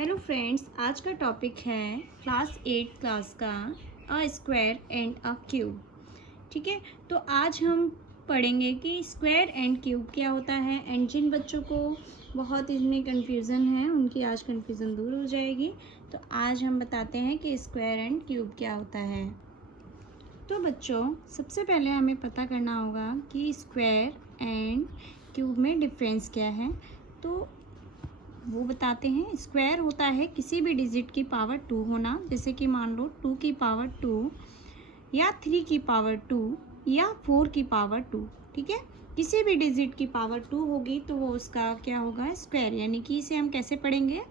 Hello friends, आज का topic है क्लास 8 क्लास का a square and a cube. ठीक है, तो आज हम पढ़ेंगे कि स्क्वायर एंड क्यूब क्या होता है। एंड जिन बच्चों को बहुत इसमें कन्फ्यूज़न है उनकी आज कन्फ्यूज़न दूर हो जाएगी। तो आज हम बताते हैं कि स्क्वायर एंड क्यूब क्या होता है। तो बच्चों, सबसे पहले हमें पता करना होगा कि स्क्वायर एंड क्यूब में डिफरेंस क्या है। तो वो बताते हैं। स्क्वायर होता है किसी भी डिजिट की पावर 2 होना, जैसे कि मान लो 2 की पावर 2 या 3 की पावर 2 या 4 की पावर 2। ठीक है, किसी भी डिजिट की पावर 2 होगी तो वो उसका क्या होगा, स्क्वायर। यानी कि इसे हम कैसे पढ़ेंगे,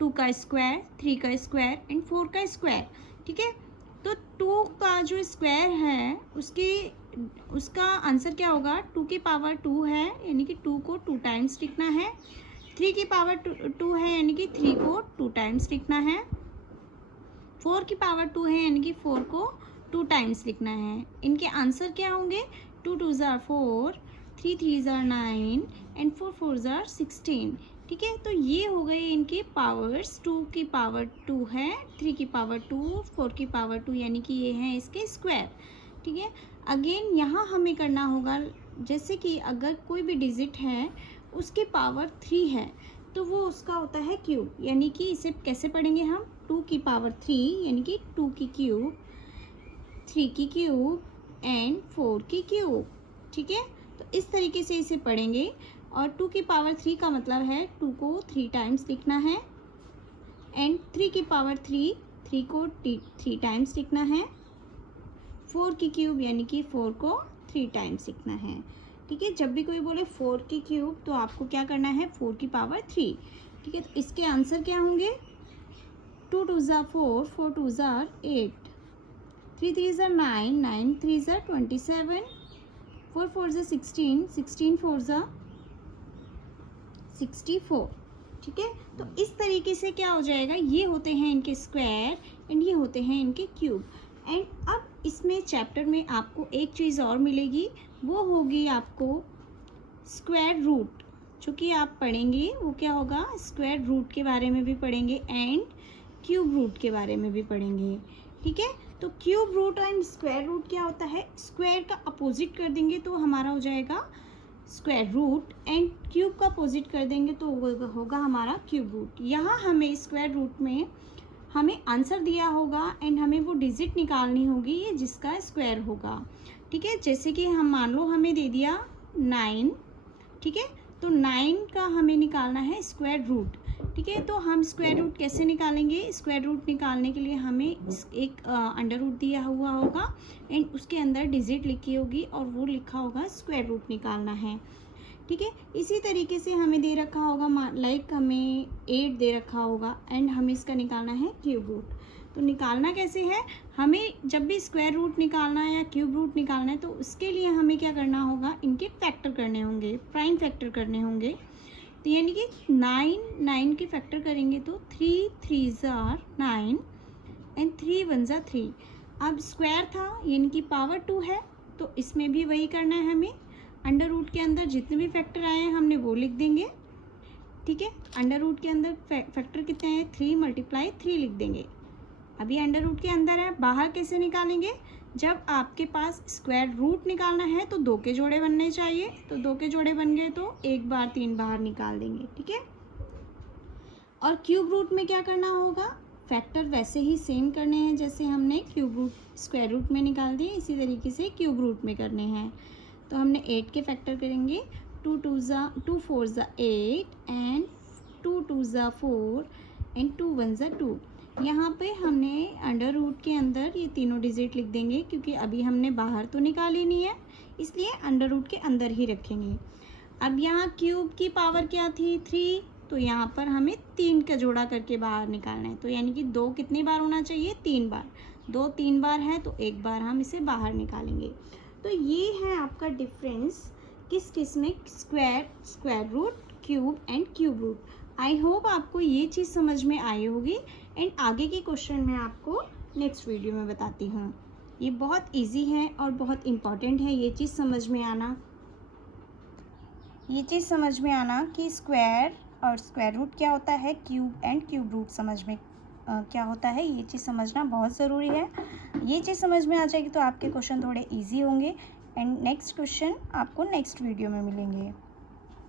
2 का स्क्वायर, 3 का स्क्वायर एंड 4 का स्क्वायर। ठीक है, तो 2 का जो स्क्वायर है उसका आंसर क्या होगा, 2 की पावर 2 है यानी कि 2 को 2 टाइम्स लिखना है। 3 की पावर 2 है यानी कि 3 को 2 टाइम्स लिखना है। 4 की पावर 2 है यानी कि 4 को 2 टाइम्स लिखना है। इनके आंसर क्या होंगे, 2 2 ज़ार 4, 3 3 ज़ार 9 एंड 4 4 ज़ार 16। ठीक है, तो ये हो गए इनके पावर्स। 2 की पावर 2 है, 3 की पावर 2, 4 की पावर 2 यानी कि ये हैं इसके स्क्वायर। ठीक है, अगेन यहाँ हमें करना होगा, जैसे कि अगर कोई भी डिजिट है उसकी पावर 3 है तो वो उसका होता है क्यूब। यानी कि इसे कैसे पढ़ेंगे हम, 2 की पावर 3 यानी कि 2 की क्यूब, 3 की क्यूब एंड 4 की क्यूब। ठीक है, तो इस तरीके से इसे पढ़ेंगे। और 2 की पावर 3 का मतलब है 2 को 3 टाइम्स लिखना है एंड 3 की पावर 3, 3 को 3 टाइम्स लिखना है। 4 की क्यूब यानी कि 4 को 3 टाइम्स लिखना है। ठीक है, जब भी कोई बोले 4 की क्यूब तो आपको क्या करना है, 4 की पावर 3। ठीक है, तो इसके आंसर क्या होंगे, 2 2 ज़ा 4, 4 2 ज़ार 8, 3 3 ज़ा 9, 9 3 ज़ा 27, 4 4 ज़ा 16, 16 4 ज़ा 64। ठीक है, तो इस तरीके से क्या हो जाएगा, ये होते हैं इनके स्क्वायर एंड ये होते हैं इनके क्यूब। एंड अब इसमें चैप्टर में आपको एक चीज़ और मिलेगी, वो होगी आपको स्क्वायर रूट। जो कि आप पढ़ेंगे वो क्या होगा, स्क्वायर रूट के बारे में भी पढ़ेंगे एंड क्यूब रूट के बारे में भी पढ़ेंगे। ठीक है, तो cube root and square root क्या होता है, स्क्वायर का अपोजिट कर देंगे तो हमारा हो जाएगा स्क्वायर रूट एंड क्यूब का अपोजिट कर देंगे तो होगा हमारा क्यूब रूट। यहाँ हमें स्क्वायर रूट में हमें आंसर दिया होगा एंड हमें वो डिजिट निकालनी होगी ये जिसका स्क्वायर होगा। ठीक है, जैसे कि हम मान लो हमें दे दिया 9। ठीक है, तो 9 का हमें निकालना है स्क्वायर रूट। ठीक है, तो हम स्क्वायर रूट कैसे निकालेंगे, स्क्वायर रूट निकालने के लिए हमें एक अंडर रूट दिया हुआ होगा एंड उसके अंदर डिजिट लिखी होगी और वो लिखा होगा स्क्वायर रूट निकालना है। ठीक है, इसी तरीके से हमें दे रखा होगा, लाइक हमें 8 दे रखा होगा एंड हमें इसका निकालना है क्यूब रूट। तो निकालना कैसे है, हमें जब भी स्क्वायर रूट निकालना है या क्यूब रूट निकालना है तो उसके लिए हमें क्या करना होगा, इनके फैक्टर करने होंगे, प्राइम फैक्टर करने होंगे। तो यानी कि 9 के फैक्टर करेंगे तो 3 3 ज़ार 9 एंड 3 1 ज़ा 3। अब स्क्वायर था यानी कि पावर 2 है तो इसमें भी वही करना है हमें। अंडर रूट के अंदर जितने भी फैक्टर आए हैं हमने वो लिख देंगे। ठीक है, अंडर रूट के अंदर फैक्टर कितने हैं, 3 × 3 लिख देंगे। अभी अंडर रूट के अंदर है, बाहर कैसे निकालेंगे, जब आपके पास स्क्वायर रूट निकालना है तो 2 के जोड़े बनने चाहिए। तो 2 के जोड़े बन गए तो एक बार 3 बाहर निकाल देंगे। ठीक है, और क्यूब रूट में क्या करना होगा, फैक्टर वैसे ही सेम करने हैं जैसे हमने क्यूब रूट स्क्वायर रूट में निकाल दिए, इसी तरीके से क्यूब रूट में करने हैं। तो हमने 8 के फैक्टर करेंगे, 2 2 4 ज़ा 8 एंड 2 2 ज़ा 4 एंड 2 1 ज़ा 2। यहाँ पे हमने अंडर रूट के अंदर ये तीनों डिजिट लिख देंगे क्योंकि अभी हमने बाहर तो निकाली नहीं है, इसलिए अंडर रूट के अंदर ही रखेंगे। अब यहाँ क्यूब की पावर क्या थी, 3, तो यहाँ पर हमें 3 का जोड़ा करके बाहर निकालना है। तो यानी कि 2 कितनी बार होना चाहिए, 3 बार। 2 3 बार है तो एक बार हम इसे बाहर निकालेंगे। तो ये है आपका डिफरेंस किस किस में, square root, cube and cube root. I hope आपको ये चीज़ समझ में आई होगी एंड आगे के क्वेश्चन मैं आपको नेक्स्ट वीडियो में बताती हूँ। ये बहुत इजी है और बहुत इम्पॉर्टेंट है ये चीज़ समझ में आना कि स्क्वायर और स्क्वायर रूट क्या होता है, क्यूब एंड क्यूब रूट समझ में क्या होता है, ये चीज़ समझना बहुत ज़रूरी है। ये चीज़ समझ में आ जाएगी तो आपके क्वेश्चन थोड़े इजी होंगे एंड नेक्स्ट क्वेश्चन आपको नेक्स्ट वीडियो में मिलेंगे।